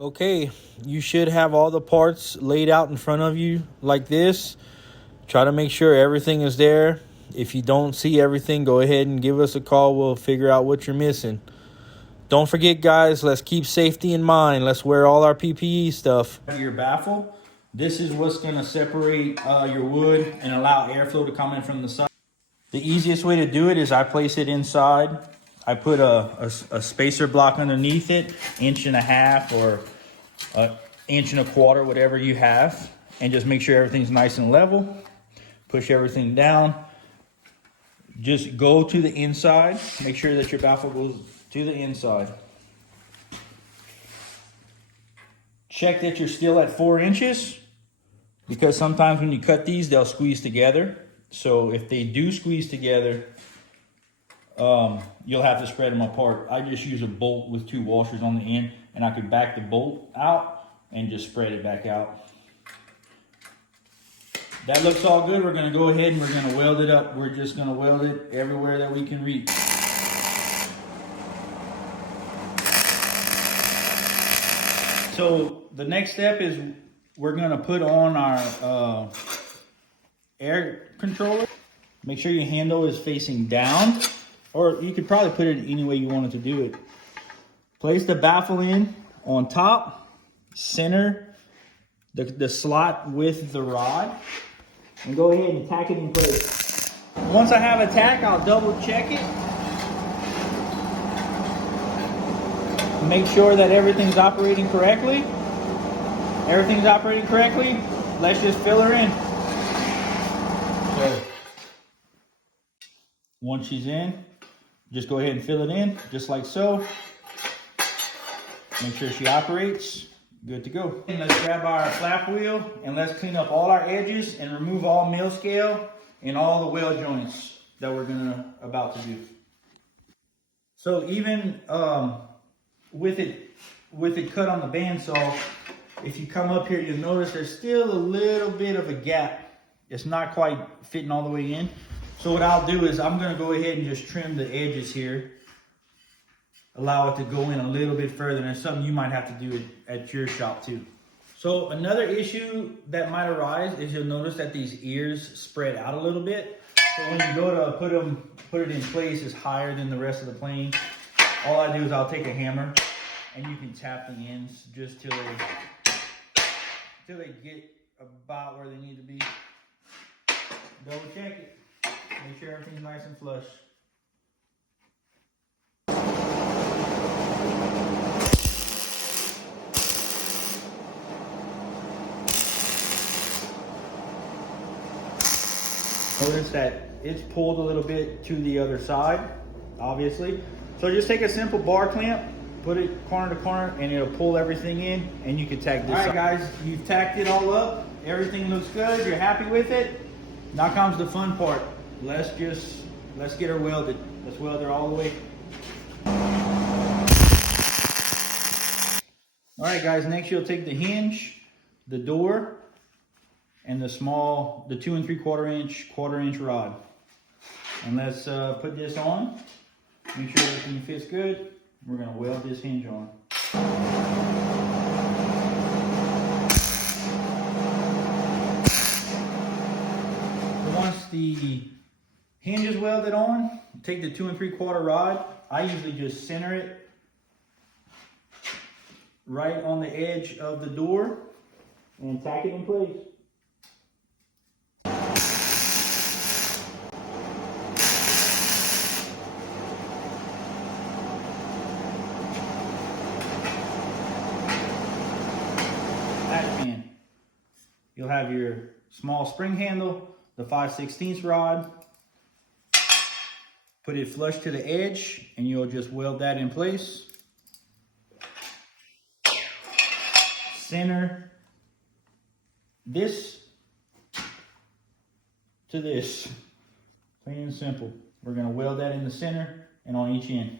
Okay, you should have all the parts laid out in front of you like this. Try to make sure everything is there. If you don't see everything, go ahead and give us a call. We'll figure out what you're missing. Don't forget, guys, let's keep safety in mind. Let's wear all our PPE stuff. Your baffle, this is what's going to separate your wood and allow airflow to come in from the side. The easiest way to do it is I place it inside. I put a spacer block underneath it, 1.5 inches or 1.25 inches, whatever you have, and just make sure everything's nice and level. Push everything down. Just go to the inside. Make sure that your baffle goes to the inside. Check that you're still at 4 inches, because sometimes when you cut these, they'll squeeze together. So if they do squeeze together, you'll have to spread them apart. I just use a bolt with 2 washers on the end, and I could back the bolt out and just spread it back out. That looks all good. We're going to go ahead and we're going to weld it up. We're just going to weld it everywhere that we can reach. So the next step is we're going to put on our air controller. Make sure your handle is facing down, or you could probably put it any way you wanted to do it. Place the baffle in on top, center the slot with the rod, and go ahead and tack it in place. Once I have a tack, I'll double check it. Make sure that everything's operating correctly. Everything's operating correctly. Let's just fill her in. So once she's in, just go ahead and fill it in, just like so. Make sure she operates. Good to go. And let's grab our flap wheel and let's clean up all our edges and remove all mill scale and all the weld joints that we're about to do. So even with it cut on the bandsaw, if you come up here, you'll notice there's still a little bit of a gap. It's not quite fitting all the way in. So what I'll do is I'm going to go ahead and just trim the edges here. Allow it to go in a little bit further, and it's something you might have to do at your shop too. So another issue that might arise is you'll notice that these ears spread out a little bit. So when you go to put it in place, it's higher than the rest of the plane. All I do is I'll take a hammer and you can tap the ends just till they get about where they need to be. Double check it. Make sure everything's nice and flush. Notice that it's pulled a little bit to the other side, obviously. So just take a simple bar clamp, put it corner to corner, and it'll pull everything in, and you can tack this. All right, guys, you've tacked it all up. Everything looks good. You're happy with it. Now comes the fun part. Let's get her welded. Let's weld her all the way. All right, guys, next you'll take the hinge, the door, and the 2 3/4 inch, 1/4 inch rod. And let's put this on. Make sure everything fits good. We're gonna weld this hinge on. Once the hinge is welded on, take the 2 3/4 rod. I usually just center it right on the edge of the door and tack it in place. You'll have your small spring handle, the 5/16 rod. Put it flush to the edge and you'll just weld that in place. Center this to this. Plain and simple. We're going to weld that in the center and on each end.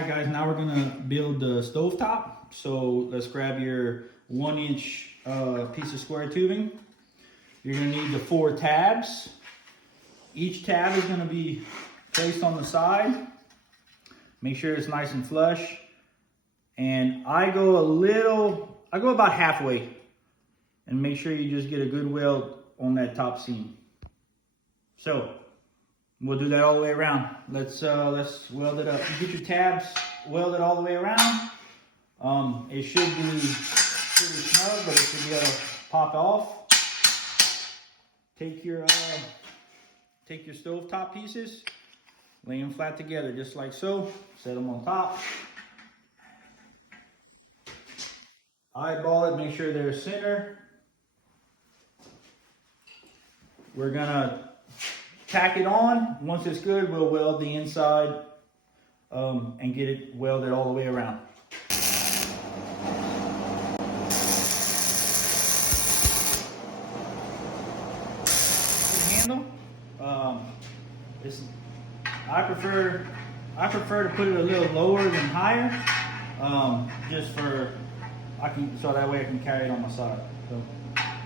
right, guys, now we're gonna build the stovetop. So let's grab your 1-inch piece of square tubing. You're gonna need the 4 tabs. Each tab is gonna be placed on the side. Make sure it's nice and flush. And I go about halfway, and make sure you just get a good weld on that top seam. So we'll do that all the way around. Let's weld it up. You get your tabs welded all the way around. It should be pretty snug, but it should be able to pop off. Take your stovetop pieces, lay them flat together just like so. Set them on top. Eyeball it, make sure they're center. We're gonna tack it on. Once it's good, we'll weld the inside and get it welded all the way around. The handle, I prefer to put it a little lower than higher, just for so that way I can carry it on my side. So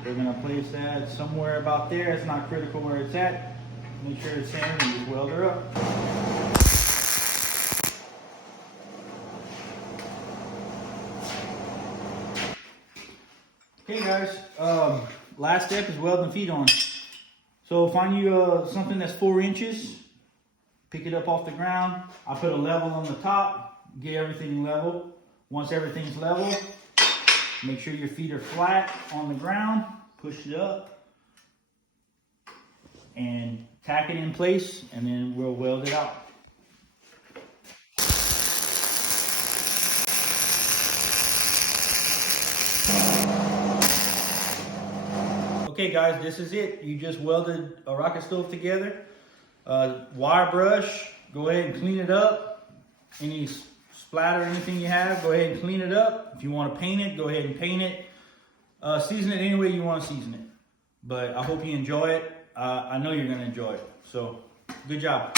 we're gonna place that somewhere about there. It's not critical where it's at. Make sure it's centered and just weld her up. Okay, guys. Last step is welding the feet on. So find you something that's 4 inches. Pick it up off the ground. I put a level on the top. Get everything level. Once everything's level, make sure your feet are flat on the ground. Push it up and tack it in place, and then we'll weld it out. Okay, guys, this is it. You just welded a rocket stove together. Wire brush, go ahead and clean it up. Any splatter, anything you have, go ahead and clean it up. If you want to paint it, go ahead and paint it. Season it any way you want to season it. But I hope you enjoy it. I know you're going to enjoy it. So, good job.